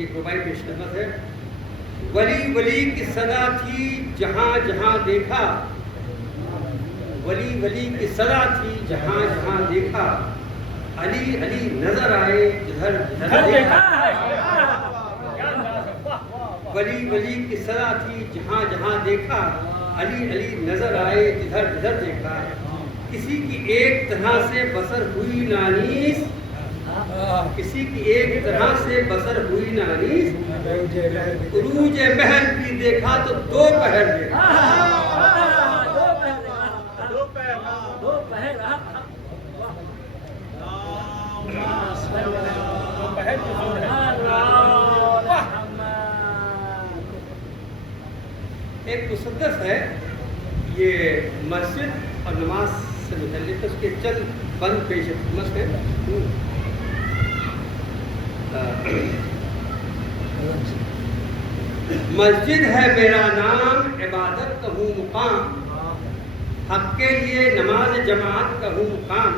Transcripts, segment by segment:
ایک ربائی پیش خدمت ہے. ولی ولی کی صدا تھی جہاں جہاں دیکھا, ولی ولی کی صدا تھی جہاں جہاں دیکھا, علی علی نظر آئے جدھر جدھر دیکھا. ولی ولی کی صدا تھی جہاں جہاں دیکھا, علی علی نظر آئے جدھر جدھر دیکھا. کسی کی ایک طرح سے بسر ہوئی نانیس, کسی کی ایک طرح سے بسر ہوئی نانیس, عروج مہر بھی دیکھا تو دو پہر دیکھا. ایک مسدس ہے, یہ مسجد اور نماز سے متعلق اس کے چند بند پیش خدمت ہے. مسجد ہے میرا نام, عبادت کا ہوں مقام, حق کے لیے نماز جماعت کا ہوں مقام,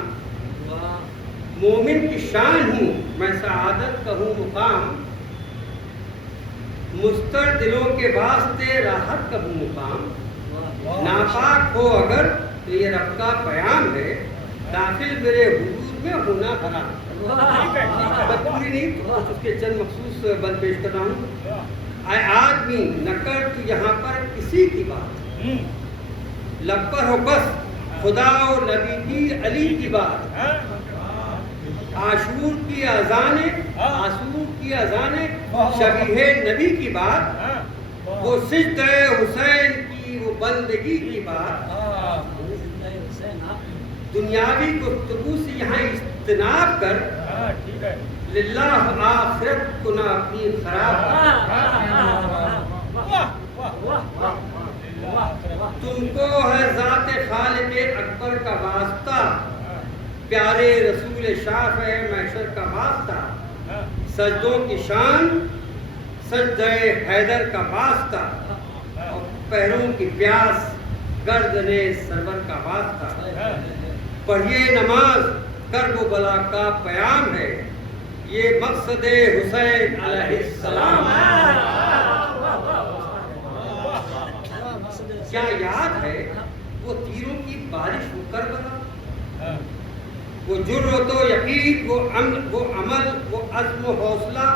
مومن کی شان ہوں میں سعادت کا ہوں مقام, مستر دلوں کے واسطے راحت کا ہوں مقام, ناپاک ہو اگر تو یہ رب کا پیام ہے, داخل میرے حضور میں ہونا حرام. پوری نہیں تو اس کے چند مخصوص بند پیش کر رہا ہوں. اے آدمی نہ کر تو یہاں پر کسی کی بات, لب پر ہو بس خدا اور نبی کی علی کی بات. عاشور کی اذانیں, عاشور کی اذانیں شبیہ نبی کی بات, وہ سجدہ حسین کی وہ بندگی کی بات. دنیاوی گفتگو سے یہاں اجتناب کر, للہ آخرت کو نہ اپنی خراب. تم کو ہے ذات خالق اکبر کا واسطہ, پیارے رسول شافع محشر کا واسطہ, سجدوں کی شان سجدہ حیدر کا واسطہ, اور پیروں کی پیاس گردن سرور کا واسطہ. پڑھیے نماز کرب و بلا کا پیام ہے, یہ مقصد حسین علیہ السلام. کیا یاد ہے وہ تیروں کی بارش ہو کربلا, وہ جرأت و یقین, وہ عمل, وہ عزم و حوصلہ,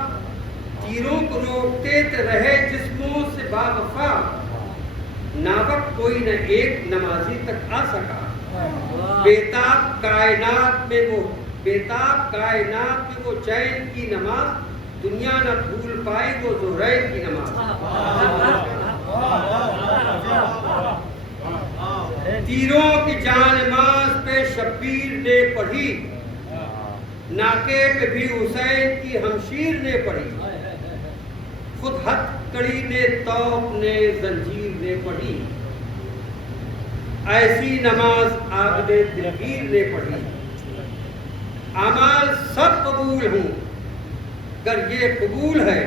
تیروں کو روکتے رہے جسموں سے باوفا, ناوک کوئی نہ ایک نمازی تک آ سکا. بیتاب کائنات میں وہ چین کی نماز, دنیا نہ بھول پائی وہ زہرین کی نماز. تیروں کی جان نماز پہ شبیر نے پڑھی, ناکے پہ بھی حسین کی ہمشیر نے پڑھی. خود ہتھ کڑی نے توق نے زنجیر نے پڑھی, ایسی نماز عابد دلگیر نے پڑھی. اعمال سب قبول ہوں گر یہ قبول ہے,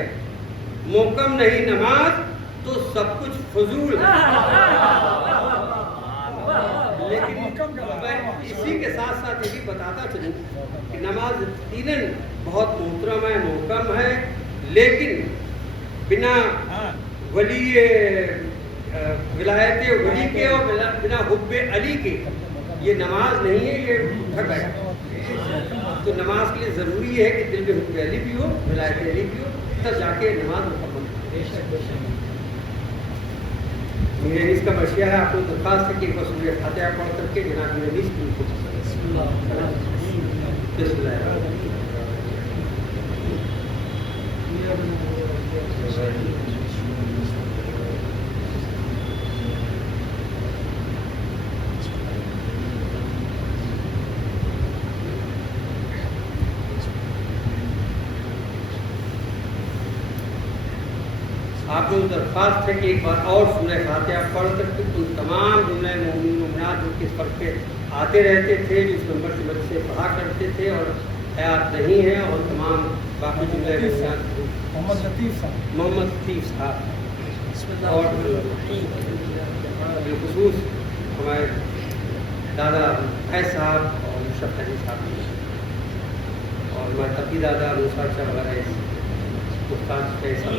محکم نہیں نماز تو سب کچھ فضول ہے. لیکن میں اسی کے ساتھ ساتھ یہ بھی بتاتا چلوں کہ نماز یقیناً بہت محترم ہے, محکم ہے, لیکن بنا ولی ولایت ولی کے اور بنا حب علی کے یہ نماز نہیں ہے, یہ تھک ہے. تو نماز کے لیے ضروری ہے کہ دل میں حب علی بھی ہو, ولایت علی بھی ہو, تب جا کے نماز مکمل ہو. میرے اس کا مشیہ ہے, آپ کو درخواست ہے کہ ایک بار سورہ فاتحہ پڑھ کر کے جناب نبی کو بسم اللہ آپ لوگ درخواست ہے کہ ایک بار اور سورہ فاتحہ پڑھ کر کے ان تمام جملہ مومنین مومنات جو کس وقت پہ آتے رہتے تھے, جس نمبر کی وجہ سے پڑھا کرتے تھے اور حیات نہیں ہے, اور تمام باقی جملہ محمد لطیف صاحب اور بالخصوص ہمارے دادا فیض صاحب اور مشرف علی صاحب اور ہمارے تقی دادا موسیٰ شاہ وغیرہ استاد فیصل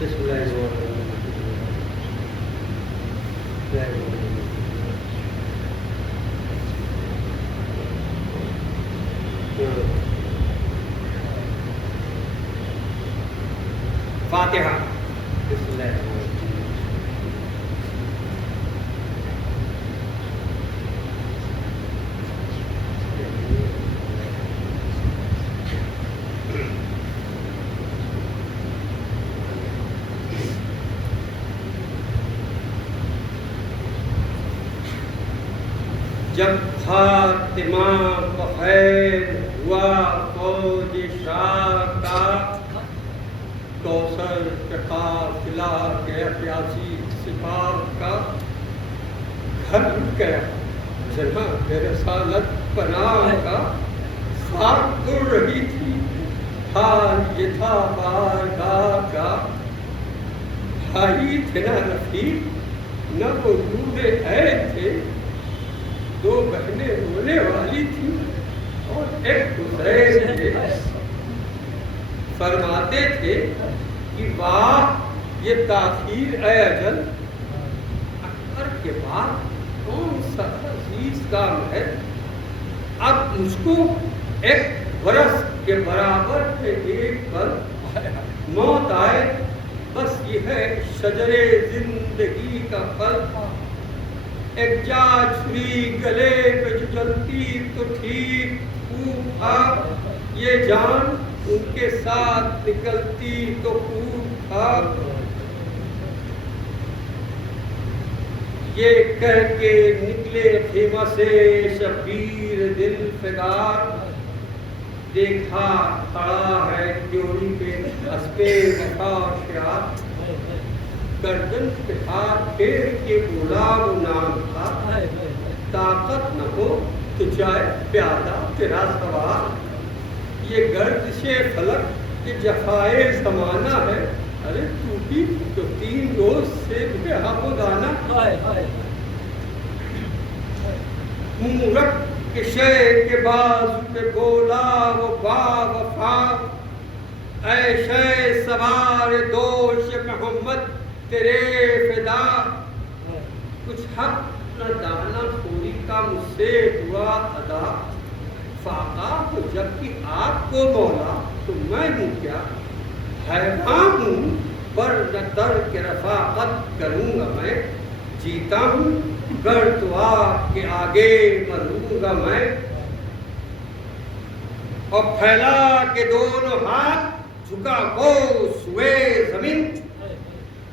بسم اللہ الرحمن الرحیم. فاتحہ. بسم اللہ الرحمن الرحیم. جب خاتمہ بخیر ہوا فوج شاہ کا، کوثر کے قافلہ کے پیاسی سپاہ کا گھر گیا جناب رسالت پناہ کا. خاک اڑ رہی تھی، حال یہ تھا بارگاہ کا. بھائی تھے نہ رفیق نہ وہ نور عین تھے، دو بہنیں رونے والی تھی اور ایک حسین تھے. فرماتے تھے کہ واہ یہ تاخیر اے اجل، اکبر کے بعد کون سا عزیز کام ہے. اب مجھ کو ایک برس کے برابر ہے ایک پل، موت آئے بس یہ ہے شجر زندگی کا پل. ایک جا چھری گلے پہ جو جلتی تو ٹھیک خوب تھا، یہ جان ان کے ساتھ نکلتی تو خوب تھا. یہ کہہ کے نکلے خیمہ سے شبیر دل فگار، دیکھا کھڑا ہے ڈیوڑی پہ اسپِ وفا شیار. گردن پہ ہاتھ پھیر کے بولا وہ نام تھا، طاقت نہ ہو تو جائے پیادہ تیرا سوار. یہ گردش فلک یہ جفائے زمانہ ہے، ارے تو بھی تو 3 روز سے بے آب و دانہ. مورک کے شے کے بازو پہ بولا وہ با وفا، اے شے سوار دوش محمد تیرے فدا. کچھ حق نہ دانا خوری کا مجھ سے ہوا ادا، فاقہ ہو جب کہ آپ کو مولا تو میں ہوں کیا. حیران ہوں پر نہ تر کے رفاقت کروں گا میں، جیتا ہوں گر تو آپ کے آگے مروں گا میں. اور پھیلا کے دونوں ہاتھ جھکا کو سوئے زمین،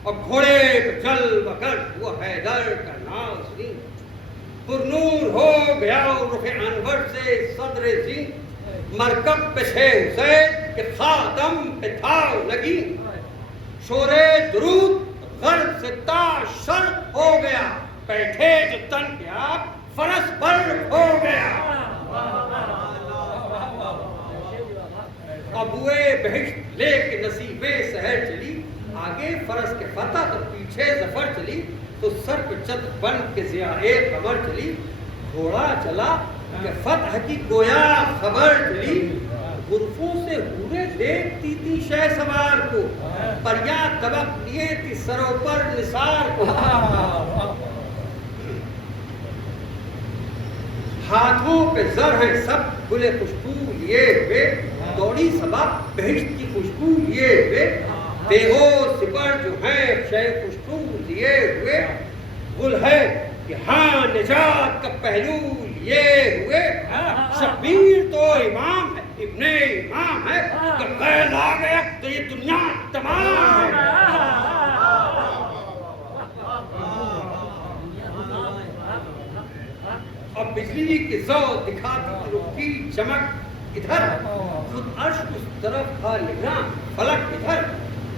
اور گھوڑے پہ چل بکر وہ حیدر کا ناظرین. پرنور ہو گیا رخ انور سے صدر زین، مرکب پہ تھے حسین کہ خاتم پہ تھا لگی. شور درود غرب سے تا شرق ہو گیا، بیٹھے جو تن پہ آپ فرس پر ہو گیا. ابوئے بہشت لے کے نصیبے سحر چلی، آگے فرس کے فتح تو پیچھے ظفر چلی. تو سر پہ چت بن کے ضیاء قمر چلی، گھوڑا چلا کہ فتح کی گویا خبر چلی. غرفوں سے حوریں دیکھتی تھی شہ سوار کو، پریاں طبق لیے تھی سروں پر نثار کو. ہاتھوں پہ زر ہیں سب گلے خوشبو لیے ہوئے، دوڑی صبا بہشت کی خوشبو لیے ہوئے. بے ہو سپر جو ہیں شے خوشبو لیے ہوئے، گل ہے کہ ہاں نجات کا پہلو لیے ہوئے. شبیر تو امام ہے ابن امام ہے، اگر غیر آ گیا تو یہ دنیا تمام ہے. اور بجلی کی زو دکھاتی رخ کی چمک ادھر، خود عرش اس طرف تھا نگراں فلک ادھر.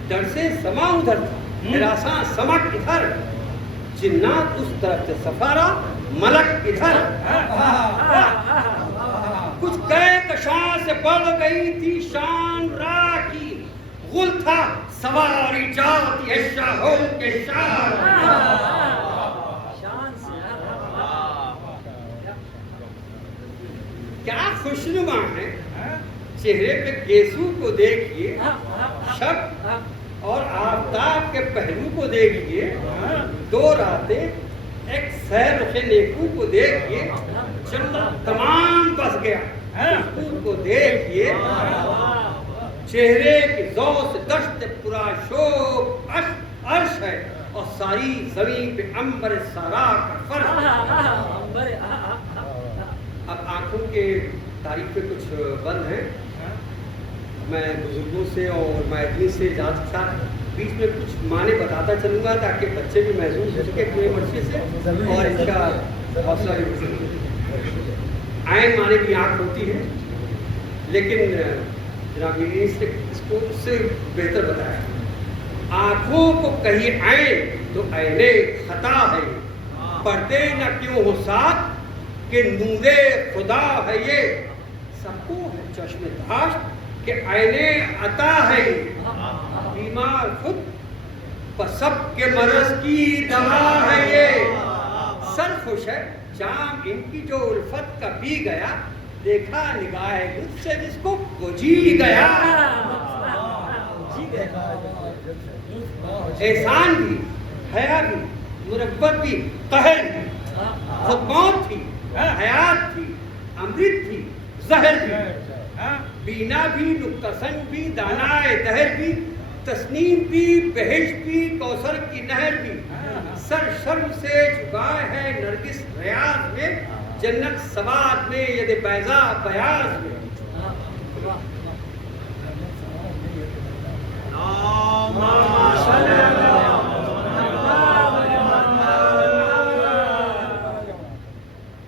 در سے سما ادھر تھا ہراساں سمک ادھر، جنات اس طرف سے سفارا ملک ادھر. کچھ کہے کشاں سے بڑھ گئی تھی شان راہ کی، غل تھا سواری جاتی ہے شاہوں کے شاہ. کیا خوشنما ہے، چہرے پہ گیسو کو دیکھیے، شب اور آفتاب کے پہلو کو دیکھیے، 2 راتیں ایک سیر رخ نیکو کو دیکھیے، جنت تمام بس گیا خوشبو کو دیکھیے، چہرے کی ذوق دشت پورا شوق عرش ہے، اور ساری زمین پہ عنبر سارا کا فرش۔ اب آنکھوں کے تعریف پہ کچھ بند ہیں، میں بزرگوں سے اور مائدین سے جانچ کے ساتھ بیچ میں کچھ معنی بتاتا چلوں گا تاکہ بچے بھی محظوظ ہو سکے اپنے مرشد سے اور اس کا حوصلہ بھی بڑھ سکے۔ عین معنی بھی آنکھ ہوتی ہے، لیکن جناب نے اس کو اس سے بہتر بتایا، آنکھوں کو کہیں عین تو عین خطا ہے، پردے نہ کیوں ہو ساتھ کہ نور خدا ہے یہ، سب کو ہے چشم داشت کہ عین عطا ہے، بیمار خود پر سب کے مرض کی دوا ہے یہ، سر خوش ہے جام ان کی جو الفت کا پی گیا، دیکھا نگاہ لطف سے جس کو وہ جی گیا، احسان بھی، حیا بھی، مربت بھی، قہر بھی، خود موت تھی، حیات تھی، امرت تھی، زہر بھی، بینا بھی، نقطہ سنج بھی، دانائے دہر بھی، تسنیم بھی، بہشت بھی، کوثر کی نہر بھی، سر شرم سے جھکائے ہے نرگس ریاض میں، جنت سواد میں، ید بیضا بیاض میں۔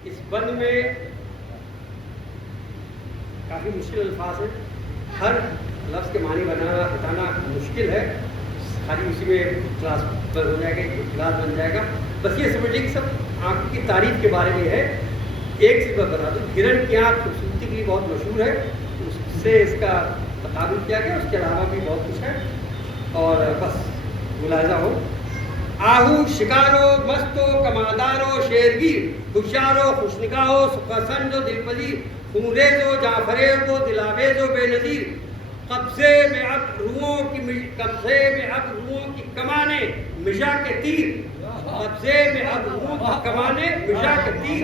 اس بند میں کافی مشکل الفاظ ہیں، ہر لفظ کے معنی بتانا مشکل ہے، خالی اسی میں کلاس بند ہو جائے گا، ایک کلاس بن جائے گا۔ بس یہ سمجھیں کہ سب آنکھ کی تعریف کے بارے میں ہے۔ ایک چیز میں بتا دوں، ہرن کی آنکھ خوبصورتی کے لیے بہت مشہور ہے، اس سے اس کا تقابل کیا گیا، اس کے علاوہ بھی بہت کچھ ہے، اور بس ملاحظہ ہو۔ آہو شکارو مستو کمادارو شیرگیر، ہوشیارو خوشنگاہو سخسنجو دل پذیر، خونریزو جعفریزو دلاویزو بے نظیر، قبضے میں اب روحوں کی کمانیں مشا کے تیر، قبضے میں اب روحوں کی کمانیں مشا کے تیر،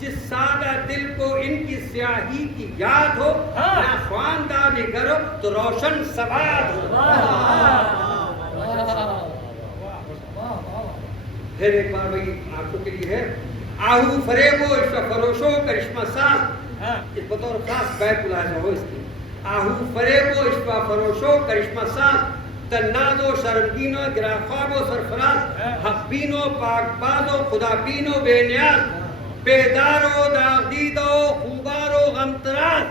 جس سادہ دل کو ان کی سیاہی کی یاد ہو، نہ خواندہ بھی کرو تو روشن سواد ہو۔ پھر ایک بار وہی آنکھوں کے لیے ہے، آہو فریبو عشق فروشو کرشمہ ساز، اس بطور خاص بیت ملاحظہ ہو اس کی، آہو فریبو عشق فروشو کرشمہ ساز، تنازو شرمگینو گرافابو سرفراز، حق بینو پاک بازو خدا بینو بے نیاز، بیدارو داغدیدو خوبارو غمتراز،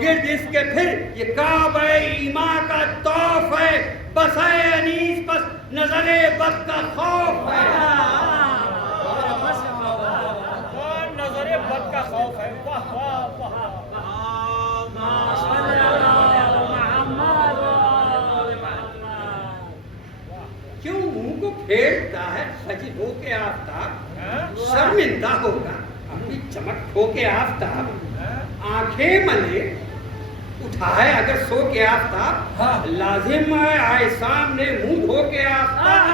گرد اس کے پھر یہ کعبہ ایمان کا طوف ہے، بس ہے انیس بس نظر بد کا خوف ہے، نظر بد کا خوف ہے۔ واہ واہ واہ، کیوں منہ کو پھیرتا ہے خجل ہو کے آفتاب، شرمندہ ہوگا اپنی چمک ہو کے آفتاب، آنکھیں ملے اٹھا ہے اگر سو کے آفتاب، لازم ہے آئے سامنے منہ ہو کے آفتاب،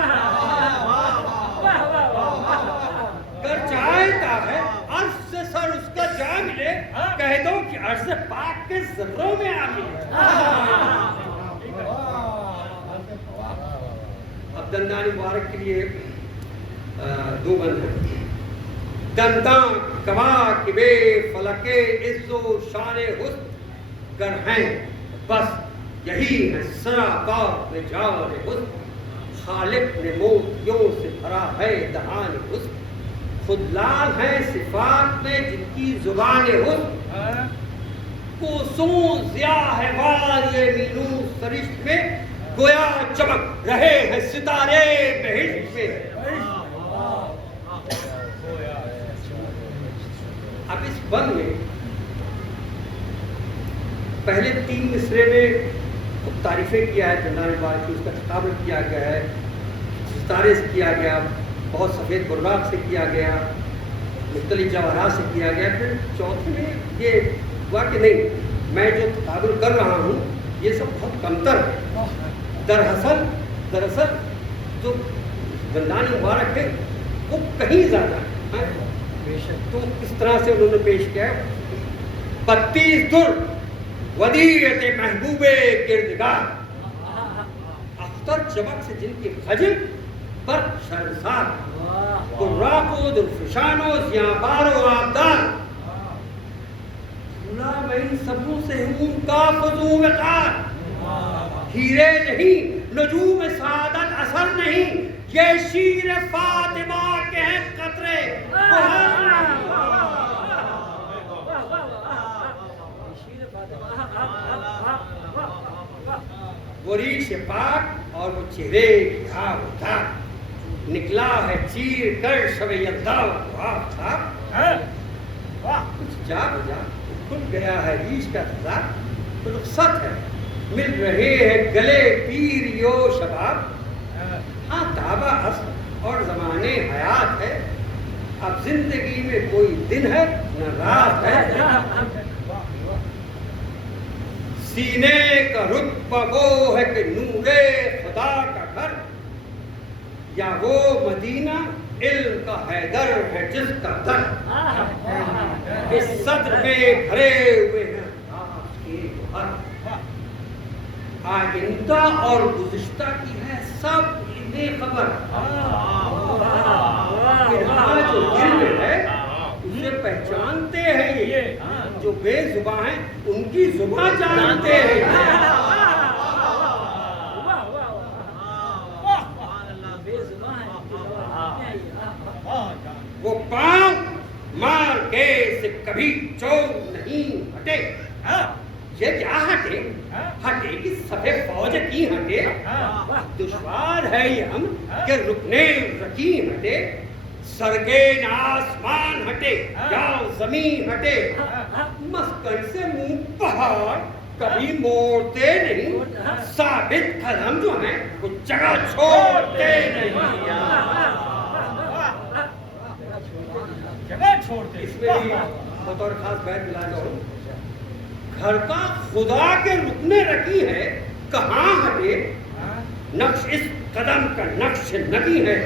گر چاہتا ہے عرش سے سر اس کا جا ملے، کہہ دو کہ عرش پاک کے ذروں میں آ ملے۔ اب دندان مبارک کے لیے 2 بند ہیں۔ دندان کواکب فلک عز و شان حسن گر ہیں، بس یہی ہے سراپا رجال حسن، خالق نے موتیوں سے بھرا ہے دہان حسن، خود لال ہے صفات میں جن کی زبان حسن، کوسوں ضیاء ہے واریے مینو سرشت میں، گویا چمک رہے ہیں ستارے بہشت میں۔ اب اس بند میں پہلے 3 مصرے میں تعریفیں کیا ہے دندان مبارک کی، اس کا تقابل کیا گیا ہے، ستارے سے کیا گیا، بہت سفید براق سے کیا گیا، مختلف جواہرات سے کیا گیا. پھر چوتھے میں یہ ہوا کہ نہیں، میں جو تقابل کر رہا ہوں یہ سب بہت کمتر ہے. دراصل جو زندان مبارک ہے وہ کہیں زیادہ ہے. تو اس طرح سے انہوں نے پیش کیا ہے. 32 در ودیعت محبوب کردگار، اختر چمک سے جن کی خجل پر شرسار، قراق و درفشان و زیانبار و آبدار، بھولا میں ان سبوں سے ہوں کا فضو وقار. ہیرے نہیں، نجوم سعادت اثر نہیں، یہ شیر فاطمہ کے ہیں قطرے. وہ ریش پاک اور وہ چہرے کی آفتاب، نکلا ہے چیر کر شب یلدا و آفتاب. کچھ جا بجا کھل گیا ہے ریش کا خزاں، رخصت ہے مل رہے ہیں گلے پیر یو شباب. ہاں دعویٰ اصل اور زمانے حیات ہے، اب زندگی میں کوئی دن ہے نہ رات ہے. سینے کا رتبہ وہ ہے کہ نور خدا کا گھر، یا وہ مدینہ علم کا حیدر ہے جس کا در. اس صدر میں بھرے ہوئے ہیں آئندہ اور گزشتہ کی ہے سب انہیں خبر. جو دل میں ہے اسے پہچانتے ہیں، یہ جو بے زباں ہیں ان کی زباں جانتے ہیں. وہ پاؤں مار کے سے کبھی چور نہیں ہٹے. یہ کیا ہٹے؟ ہٹے کہ صفِ فوج کی ہٹے. دشوار ہے یہ ہم کہ رکنے رکی ہٹے. سرگین آسمان ہٹے یا زمین ہٹے، مسکن سے منہ پہاڑ کبھی موڑتے نہیں. ثابت قدم جو ہیں وہ جگہ چھوڑتے نہیں. اس میں بھی بطور خاص بیت ملا جاؤ. گھر کا خدا کے رکنے رکی ہے کہاں ہٹے، نقش اس قدم کا نقش نگی ہے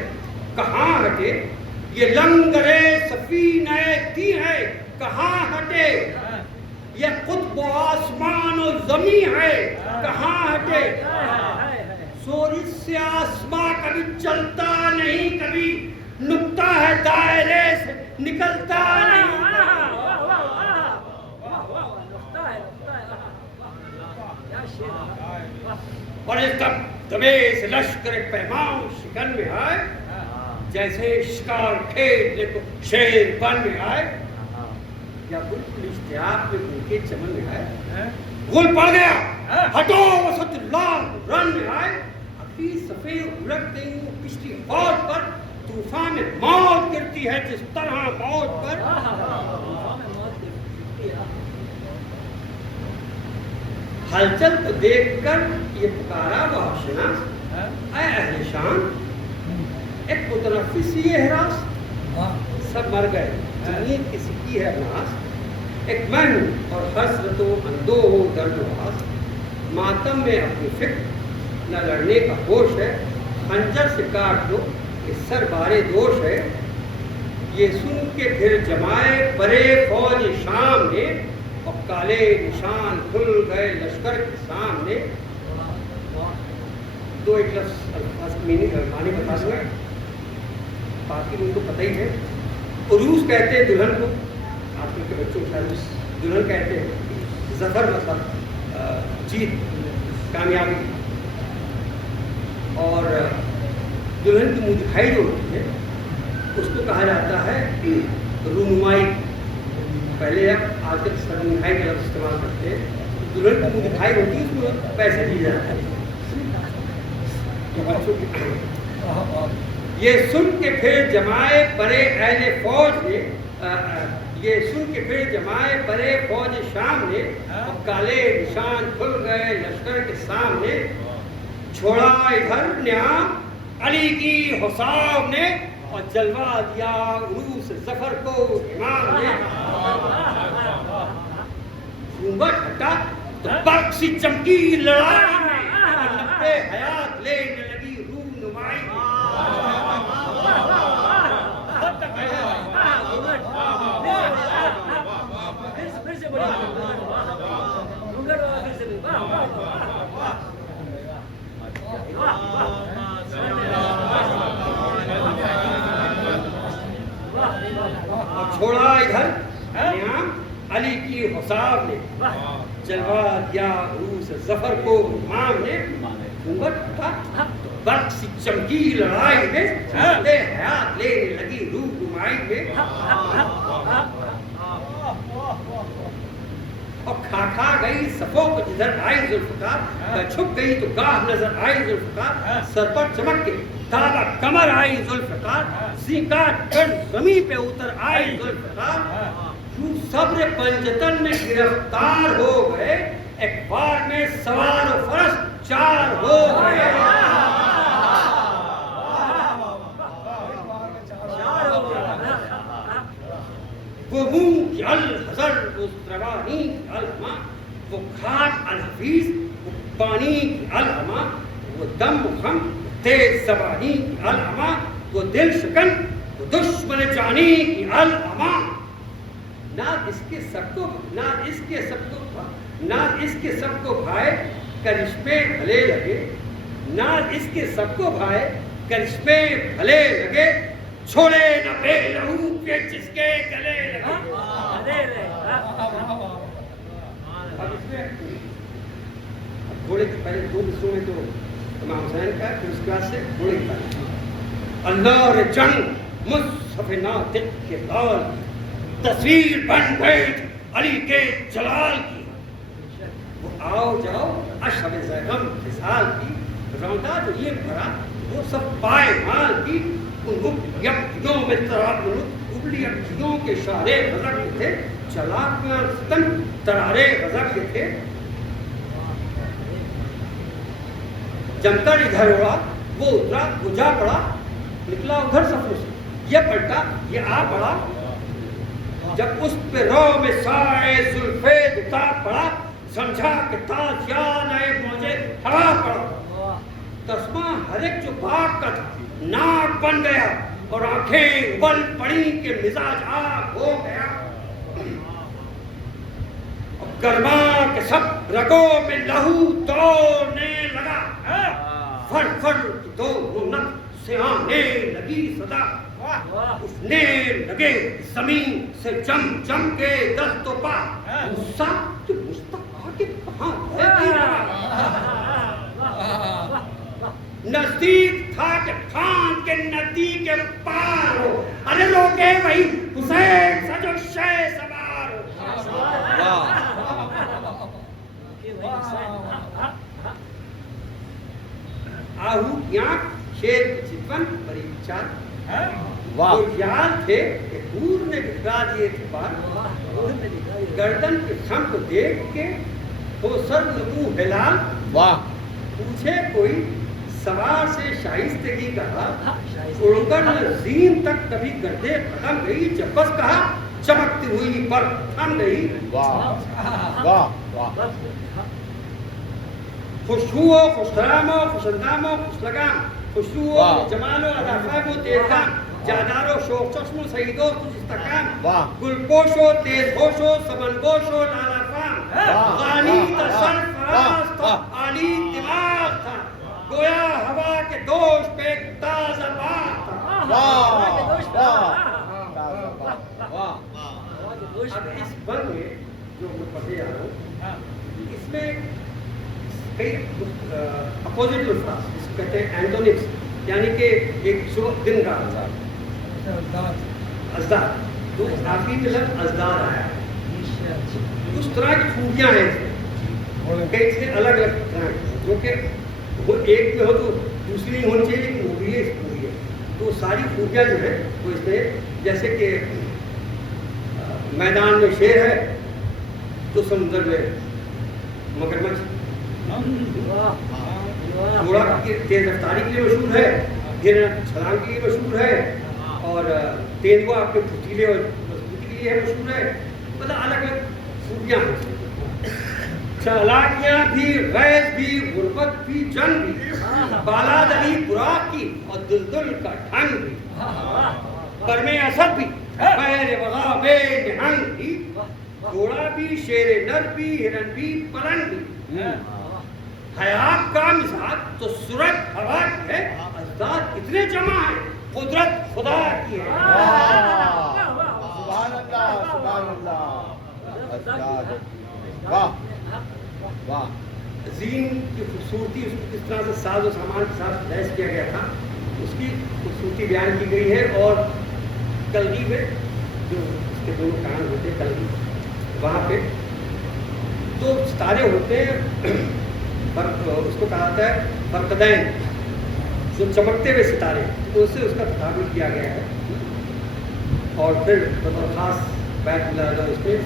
کہاں ہٹے. یہ لنگر سفینہ دی ہے کہاں ہٹے، یہ قطب آسمان و زمین ہے کہاں ہٹے. سورج سے آسمان کبھی چلتا نہیں، کبھی نکتا ہے دائرے سے نکلتا نہیں. اور اس دبے سے لشکر پیمان شکن میں آئے، جیسے شکار کھیلنے کو شیر بن میں آئے، یا بالکل اشتیاق میں ان کے چمن میں آئے. گل پڑ گیا ہٹو وسط اللہ رن میں آئے. ابھی سفید اڑک گئی پچھلی فوج پر، طوفان موت گرتی ہے جس طرح موت پر. ہلچل کو دیکھ کر یہ پکارا وہ آشنا، اے اہل شان ایک متنفس یہ ہراس. سب مر گئے زمین کسی کی ہے ناس. ایک من اور حسرت و اندو ہو درد و آس. ماتم میں اپنی فکر نہ لڑنے کا ہوش ہے، خنجر سے کاٹ دو اس سر بارے دوش ہے. یہ سن کے پھر جمائے برے فوج شام نے، اور کالے نشان کھل گئے لشکر کے سامنے. دو ایک لفظ الفاظ معنی بتا دوں، باقی ان کو پتہ ہی ہے. عروس کہتے ہیں دلہن کو، آج کل کے بچوں کو شاید دلہن کہتے ہیں. ظفر مطلب جیت، کامیابی. اور دلہن کی منہ دکھائی جو ہوتی ہے اس کو کہا جاتا ہے رونمائی. پہلے اب آج کل سر نکھائی کا لفظ استعمال کرتے ہیں. دلہن کی منہ دکھائی ہوتی ہے، اس میں پیسے دیے جاتے ہیں. یہ سن کے پھر جمائے برے اہل فوج نے، یہ سن کے پھر جمائے برے فوج شام نے، اور کالے نشان کھل گئے لشکر کے سامنے. چھوڑا ادھر نیام علی کی حساب نے، اور جلوہ دیا عروس ظفر کو امام نے گھونگھٹ ہٹا تو برق سی چمکی لڑائی میں نقطے حیات لینے لگی روح نمائی پھر سے بڑی چھوڑا ادھر یہاں علی کی حساب نے جلوہ دیا عروس ظفر کو امام نے گھونگھٹ ہٹا برق سی چمکی لڑائی میں نقطے حیات لینے لگی روح نمائی میں اور کھا گئی صفوں کو جدھر آئی ذوالفقار چھپ گئی تو گاہ نظر آئی ذوالفقار سر پر چمک کے تابا کمر آئی ذوالفقار زینکاٹ کر زمین پہ اتر آئی ذوالفقار یوں صبر پنجتن میں گرفتار ہو گئے ایک بار میں سوار و فرس چار ہو گئے وہ منہ کی الحضر وہ زبانی کی الہما وہ کھاٹ الحفیظ وہ پانی کی الہما وہ دم و خم تیز زبانی کی الہما وہ دل شکن وہ دشمن جانی کی الہما نہ اس کے سب کو بھائے کرشمے بھلے لگے نہ اس کے سب کو بھائے کرشمے بھلے لگے چھوڑے نہ بے لہو کے جس کے گلے لگے گھوڑے کے پہلے دو حصوں میں تو امام حسین کا پھر اس کے بعد سے گھوڑے کا اللہ جنگ مصحف ناطق کے لال تصویر بن بیٹھ علی کے جلال کی وہ آؤ جاؤ اشب زیغم خصال کی روندا جو یہ بھرا وہ سب پائے مال کی ان یکیوں میں ابلی اکھیوں کے شارے غضب کے تھے چلاکیاں ستن ترارے غضب کے تھے جنتر ادھر اڑا وہ اترا وہ جا پڑا نکلا ادھر سفر سے یہ پلٹا یہ آ پڑا جب اس پہ رو میں سائے زلفے دتا پڑا سمجھا کہ تازیان آئے موجے ہوا پڑا تسمہ ہر ایک جو باغ کا تھا ناک بن گیا اور آنکھیں بل پڑی کہ مزاج آگ ہو گیا گرما کے سب رگوں میں لہو دوڑنے لگا فر فر دو نک سے آنے لگی صدا اٹھنے لگے زمین سے جم جم کے دست و پا سب مصطفیٰ کے کہاں نزدیک تھا کہ خان کے ندی کے پار ہو ارے روکے وہی حسین سجو شے سوار ہو آہو کیاں شیر کی چتون بری چار وہ یاد تھے کہ دور نے گھٹا دیے تھے بار گردن کے خم کو دیکھ کے وہ سر نبو ہلال پوچھے کوئی سوار سے شائستگی کہا اڑکر زین تک کبھی گردے ختم گئی جب بس کہا چمکتی ہوئی پر تھم گئی خوشبو و خوشدرام و خوشندام و خوشلگام خوشبو و جمال و ادافاب و تیزگام جادار و شوق چشم و سعید و کچھ استقام گلپوش و تیزگوش و سمنگوش و لالافام غانی تصر فراز تھا عالی دماغ تھا گویا ہوا کے دوش پہ تازہ بات تھا اب اس بند میں جو میں پڑھے آ رہا ہوں اس میں کئی اپوزٹ الفاظ جس کو کہتے ہیں اینٹونیمس یعنی کہ ایک صبح دن کا ازداد تو کافی میں لفظ ازداد آیا اس طرح کی خوبیاں ہیں کئی چیزیں الگ الگ طرح کی جو کہ وہ ایک میں ہو تو دوسری نہیں ہونی چاہیے لیکن وہ بھی ہے اس پوری ہے تو ساری خوبیاں جو ہے وہ اس میں جیسے کہ میدان میں شیر ہے تو سمندر میں مگرمچھ گھوڑا کی تیز رفتاری کے لیے مشہور ہے گھیرنا چھلانگ کے لیے مشہور ہے اور تیندوا آپ کے پھٹیلے اور مضبوطی کے لیے ہے مشہور ہے. مطلب الگ الگ خوبیاں ہیں. چالاکیاں بھی، غیظ بھی، غربت بھی، جنگ بھی، بالادلی براق کی اور دلدل کا ڈھنگ بھی، کرم اسد بھی، بحر وغا بے نہنگ بھی، گھوڑا بھی، شیر نر بھی، ہرن بھی، پلنگ بھی. حیات کا مزاج تو صورت ہوا کی ہے، اجداد اتنے جمع ہیں، قدرت خدا کی ہے. سبحان اللہ سبحان اللہ. واہ واہ. عظیم کی خوبصورتی، اس کو کس طرح سے ساز و سامان کے ساتھ لیس کیا گیا تھا، اس کی خوبصورتی بیان کی گئی ہے. اور کلگی میں جو اس کے دونوں کان ہوتے ہیں کلگی، وہاں پہ تو ستارے ہوتے ہیں، اس کو کہا جاتا ہے فرقدین، جو چمکتے ہوئے ستارے، تو اس سے اس کا تعبیر کیا گیا ہے. اور پھر بطور خاص بیت اللہ اس میں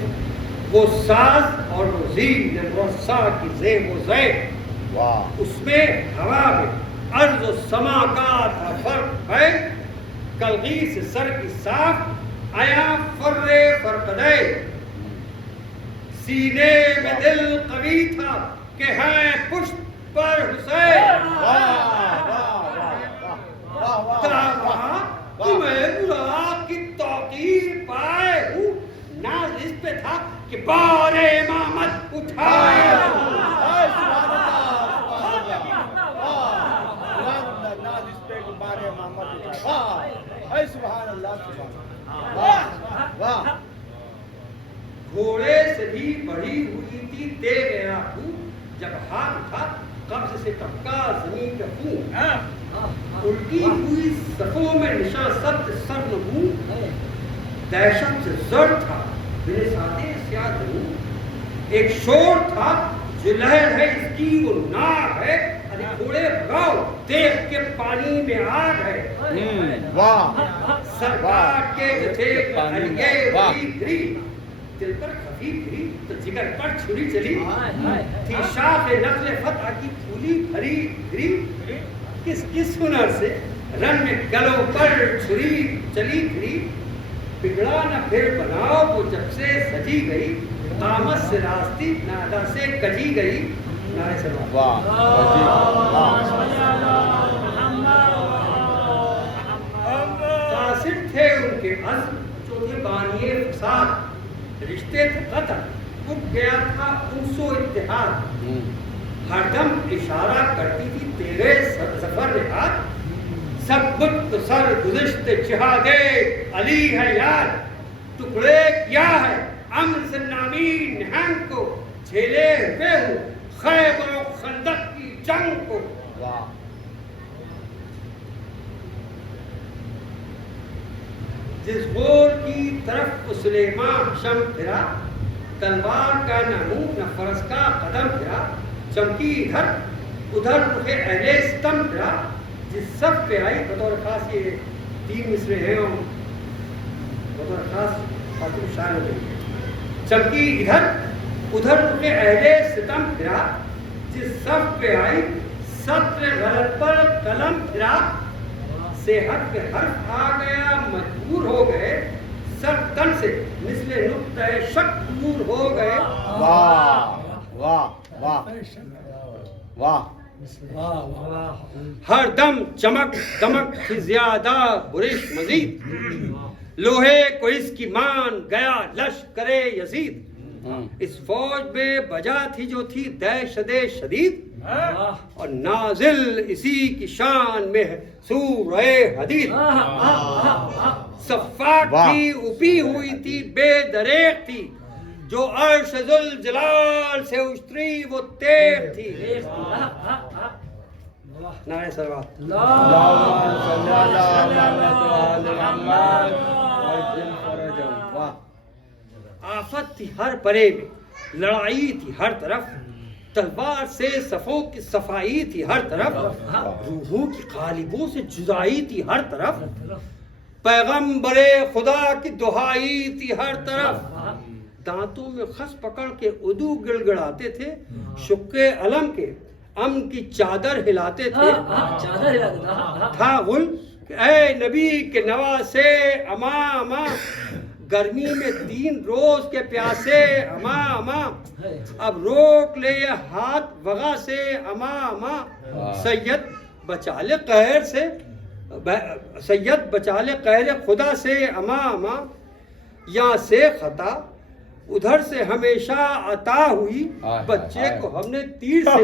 وہ ساز اور وہ زین مرصع کی زیب و زیب، واہ. اس میں ہوا میں ارض و سما کا تھا فرق ہے. کلغی سے سر کی صاف آیا فر فرقدے، سینے میں دل قوی تھا کہ ہے پشت پر حسین. وہاں تمہیں برا کی توقیر پائے ہوں، ناز اس پہ تھا کہ بار امامت اٹھائے. گھوڑے سے بھی بڑھی ہوئی تھی دے گیا ہوں، جب ہاتھ اٹھا قبض سے ٹپکا زمین کا خون. الٹی ہوئی صفوں میں نشاں سبز سر نگوں، دہشت سے زرد تھا میرے سادے سیاہ دھوں. ایک شور تھا جو لہر ہے اس کی وہ ناگ ہے، ارے گھوڑے بھگاؤ دیکھ کے پانی میں آگ ہے. واہ. سرکار کے جو تھے علیہ ولی گری، دل پر خفیف گری تو جگر پر چھری چلی. تھی شاخ نخل فتح کی پھولی بھری گری، کس کس ہنر سے رن میں گلوں پر چھری چلی گری. بگڑا نہ پھر بناؤ وہ جب سے سجی گئی، قامت سے راستی نادا سے کجی گئی. نعرہ سلام. قاصد تھے ان کے عزم جو تھے بانی فساد، رشتے تھے قطع اٹھ گیا تھا انس و اتحاد. ہر دم اشارہ کرتی تھی تیرے ظفر نہاد، سب بت سر گزشت جہاد علی ہے یار. ٹکڑے کیا ہے امن سے نامی نہنگ کو، جھیلے ہوئے ہوں خیبر و خندق کی جنگ کو. جس غور کی طرف سلیمان شم پھرا، تلوار کا نہ منہ نہ فرس کا قدم پھرا. چمکی ادھر ادھر رخ اہل ستم پھرا، جس سب پہ آئی. بطور خاص یہ 3 مصرے ہیں اور بطور خاص خاتون شاعر ہو گئی. چمکی ادھر ادھر رخ اہل ستم پھرا، جس سب پہ آئی سطر غلط پر قلم پھرا. صحت کے حرف آ گیا مجبور ہو گئے، سر تن سے مثل نقطہ شک دور ہو گئے. واہ واہ واہ واہ. ہر دم چمک دمک سے زیادہ برش مزید، لوہے کو اس کی مان گیا لشکر یزید. اس فوج میں بجا تھی جو تھی دہشت شدید، اور نازل اسی کی شان میں سورہ حدید. صفاق تھی اپی ہوئی تھی بے دریغ تھی، جو عرش ذوالجلال سے اشتری وہ تیغ تھی. نعرہ سلوات. آفت تھی ہر پرے میں، لڑائی تھی ہر طرف، تلوار سے صفوں کی صفائی تھی ہر طرف، روحوں کی قالبوں سے جدائی تھی ہر طرف، پیغمبر خدا کی دہائی تھی ہر طرف. دانتوں میں خس پکڑ کے عدو گڑ گڑاتے تھے، شق علم کے امن کی چادر ہلاتے تھے. تھا غل اے نبی کے نواسے اماں اماں، گرمی میں 3 روز کے پیاسے اماں اماں، اب روک لے یہ ہاتھ وغا سے اماں اماں، سید بچا لے قہر سے، سید بچا لے قہر خدا سے اماں اماں، یہاں سے خطا ادھر سے ہمیشہ عطا ہوئی، بچے کو ہم نے تیر سے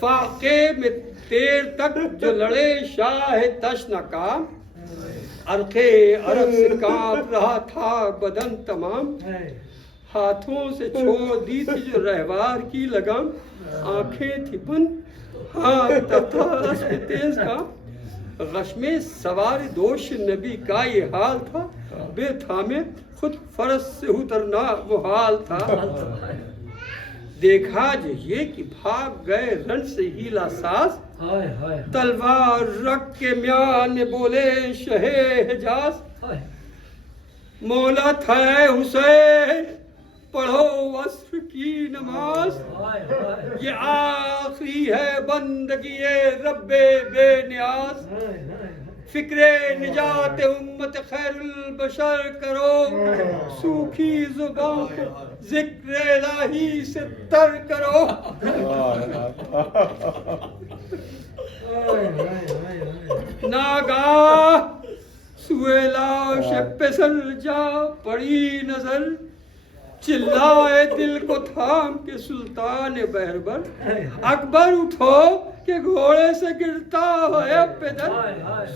فاقے میں تیر تک جو لڑے شاہ تشنکام، عرقے عرب سے کانپ رہا تھا بدن تمام، ہاتھوں سے چھوڑ دی تھی جو رہوار کی لگام، آنکھیں تھی بند ہاتھ تھا اسب تیز کا، غشم سوار دوش نبی کا یہ حال تھا، بے تھامے خود فرس سے اترنا محال تھا، دیکھا جو یہ کہ بھاگ گئے رن سے ہیلا ساز، تلوار رکھ کے میاں نے بولے شہ حجاز، مولا تھا حسین پڑھو عصر کی نماز، یہ آخری ہے بندگی رب بے نیاز، فکر نجات امت خیر البشر کرو، سوکھی زبان کو ذکر الہی سے تر کرو، ناگاہ سوئے لاش پہ سر جا پڑی نظر، چلائے دل کو تھام کے سلطان بہربر، اکبر اٹھو کہ گھوڑے سے گرتا ہے پدر،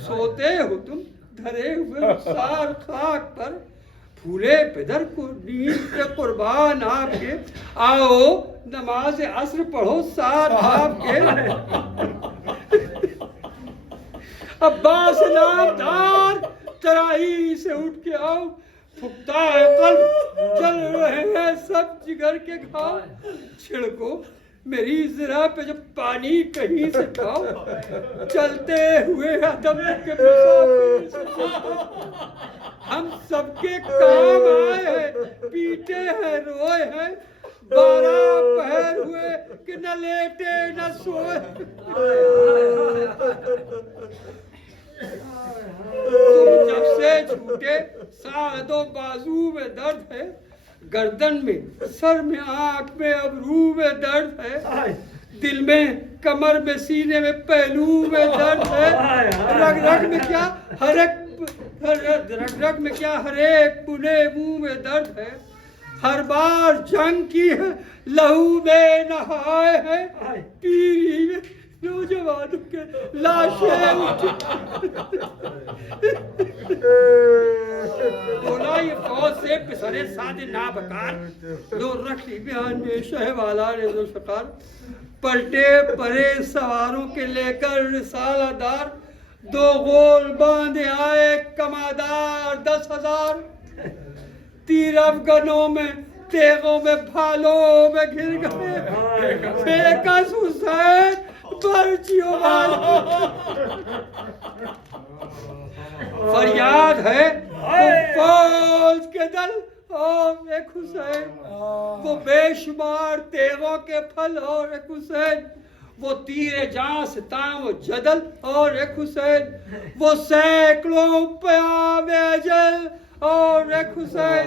سوتے ہو تم دھرے ہوئے رخسار خاک پر، پھولے پدر کو نیند کے قربان آپ کے، آؤ نماز عصر پڑھو ساتھ آپ کے، عباس نامدار ترائی سے اٹھ کے آؤ، پھکتا ہے قلب چل رہے ہیں سب جگر کے گھاؤ، چھڑکو میری ذرا پہ جب پانی کہیں سے کھاؤ، چلتے ہوئے ادب کے مسافر، ہم سب کے کام آئے ہیں، پیٹے ہیں روئے ہیں، 12 پہر ہوئے کہ نہ لیٹے نہ سوئے، تم جب سے چھوٹے ساعد و بازو میں درد ہے، گردن میں سر میں آنکھ میں ابرو میں درد ہے، دل میں کمر میں سینے میں پہلو میں درد ہے، رگ رگ میں کیا ہر ایک بنے منہ میں درد ہے، ہر بار جنگ کی ہے لہو میں نہائے ہیں، پیری میں نوجوانوں کے لاشیں بولا یہ فوج سے پسرے سادے نابکار، لو رکھ لی بیان میں شہ والا ذوالفقار، پلٹے پرے سواروں کے لے کر رسالہ دار، 2 غول باندھے آئے کمادار 10,000، تیر افغنوں میں تیغوں میں بھالوں میں گھر گئے، بے کس حسین برچیوں والے، فریاد ہے فوج کے دل اور ایک حسین، وہ بے شمار تیغوں کے پھل اور ایک حسین، وہ تیر جاں سے تام و جدل اور ایک حسین، وہ سینکڑوں پیام اجل اور ایک حسین،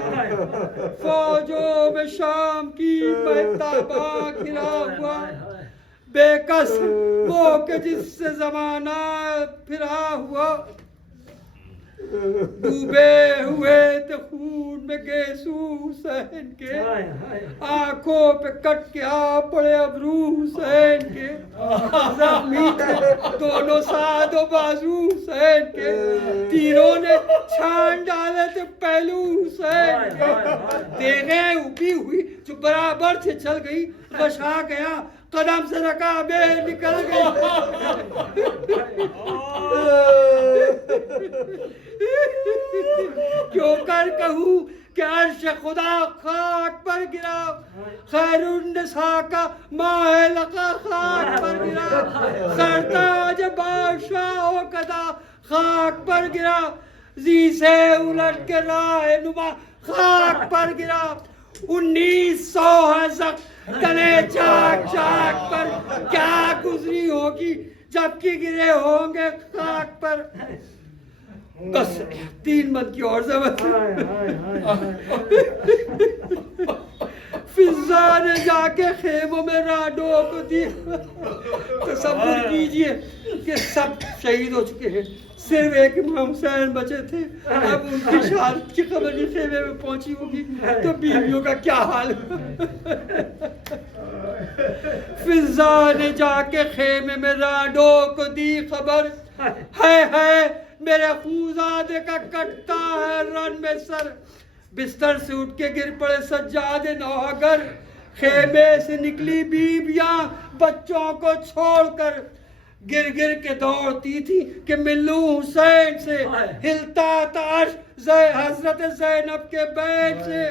فوجوں میں شام کی مہتاباں گھرا ہوا، بے کس وہ کہ جس سے زمانہ پھرا ہوا، ڈوبے ہوئے تھے خون میں گیسو حسین کے، آنکھوں پہ کٹ کے آ پڑے ابرو حسین کے، زخمی تھے دونوں ساتھ و بازو حسین کے، تیروں نے چھان ڈالے تھے پہلو حسین کے، دیغیں ابھی ہوئی جو برابر سے چل گئی، غشا گیا قدم سے رکابیں نکل گئی، کیوں کر کہوں کہ عرش خدا خاک پر گرا، خیر النساء کا ماہ لقا خاک پر گرا، سرتاج بادشاہوں کا خاک پر گرا، زی سے الٹ کے راہ نما خاک پر گرا، 1900 ہے زخم تنے چاک چاک پر، کیا گزری ہوگی جب کہ گرے ہوں گے خاک پر. بس 3 من کی اور ضرورت. فضا نے جا کے خیموں میں راڈوں کو دی. تصور کیجئے کہ سب شہید ہو چکے ہیں، صرف ایک امام حسین بچے تھے. اب ان کی شہادت کی خبر نہیں خیمے میں پہنچی ہوگی تو بیویوں کا کیا حال. فضا نے جا کے خیمے میں راڈوں کو دی خبر، ہے میرے خوزادے کا کٹتا ہے رن میں سر. بستر سے اٹھ کے گر پڑے سجاد نوحگر، خیمے سے نکلی بیویاں بچوں کو چھوڑ کر. گر گر کے دوڑتی تھی کہ ملوں حسین سے، ہلتا تاش حضرت زینب کے بیت سے.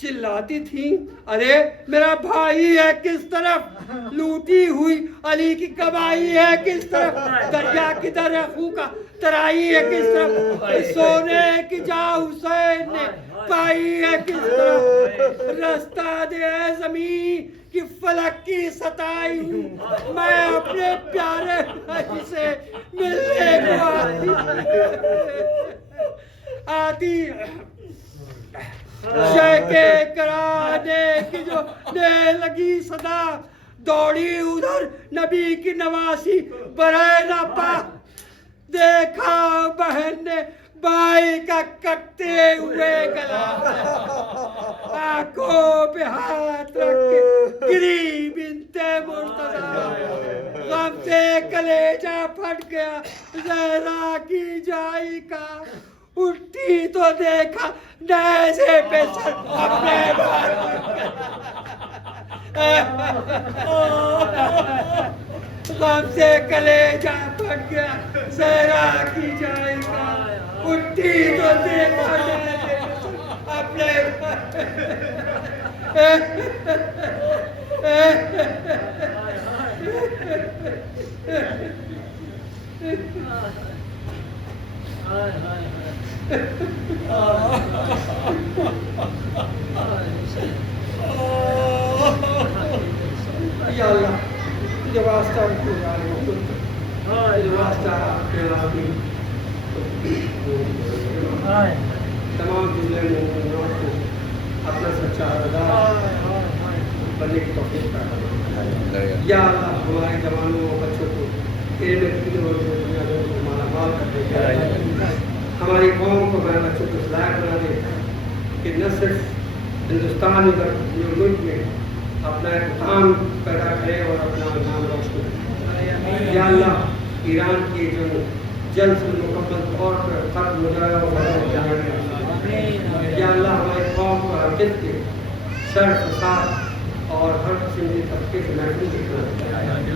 چلاتی تھی ارے میرا بھائی ہے کس طرف، لوٹی ہوئی علی کی کمائی ہے کس طرف، دریا کدھر ہے خوں کا ترائی ہے کس طرف، سونے کی جا حسین نے پائی ہے کس طرف. رستہ دے اے زمین کہ فلک کی ستائی ہوں، میں اپنے پیارے بھائی سے ملنے کو آتی. شیکے کرانے کی جو نے لگی صدا، دوڑی ادھر نبی کی نواسی برے نہ پا. دیکھا بہن نے بھائی کا کٹتے ہوئے گلا، آنکھوں پہ ہاتھ رکھ کے گری بنت مرتضیٰ. غم سے کلیجہ پھٹ گیا زہرا کی جائی کا. اٹھی تو دیکھا نیزے پہ سر اپنے غم سے کلیجہ پھٹ گیا زہرا کی جائی کا. اٹھی تو دیکھا نیزے پہ سر اپنے یا اللہ تجھے واسطہ رکھو یا اللہ، واسطہ اپنے آدمی تمام جملے مومنوں کو اپنا سچا رضا بننے کی توفیق عطا. یا اللہ ہمارے جوانوں اور بچوں کو علم اور دنیا کو مالا مال کر دے. ہماری قوم کو ہمارے بچوں کو صلاح بنا دے کہ نہ صرف ہندوستان ملک میں اپنا مقام پیدا کرے اور اپنا نام روشن کرے. یا اللہ ایران کی جو جلد سے مکمل طور پر ختم ہو جائے اور یا اللہ ہماری قوم کو ہر قسم کے شر فساد اور ہر قسم کے طبقے سے محفوظ رکھنا.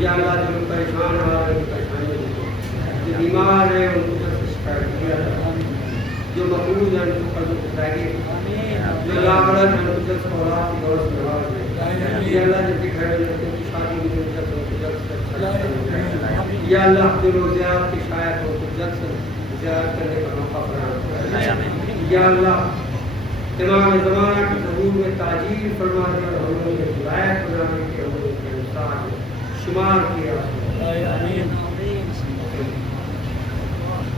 یا اللہ جو پریشان ہو رہے ہیں پریشانی جو بیمار ہے ان کو جو مقبول ہیں ان کو قلب ادائیگی، جو لاغرت ہیں ان کو جلد اولاد کی دور سے نواز دے. یا اللہ جن کے گھر میں کی شادی بھی جلد ان کو جلد سے. یا اللہ جو روزیات کی شاید ان کو جلد سے زیارت کرنے کا موقع فراہم. یا اللہ امام زمانہ کی ظہور میں تاجیل فرما دے اور ہم لوگوں نے ہدایت بنانے کے ہم لوگوں کے انسان شمار کیا.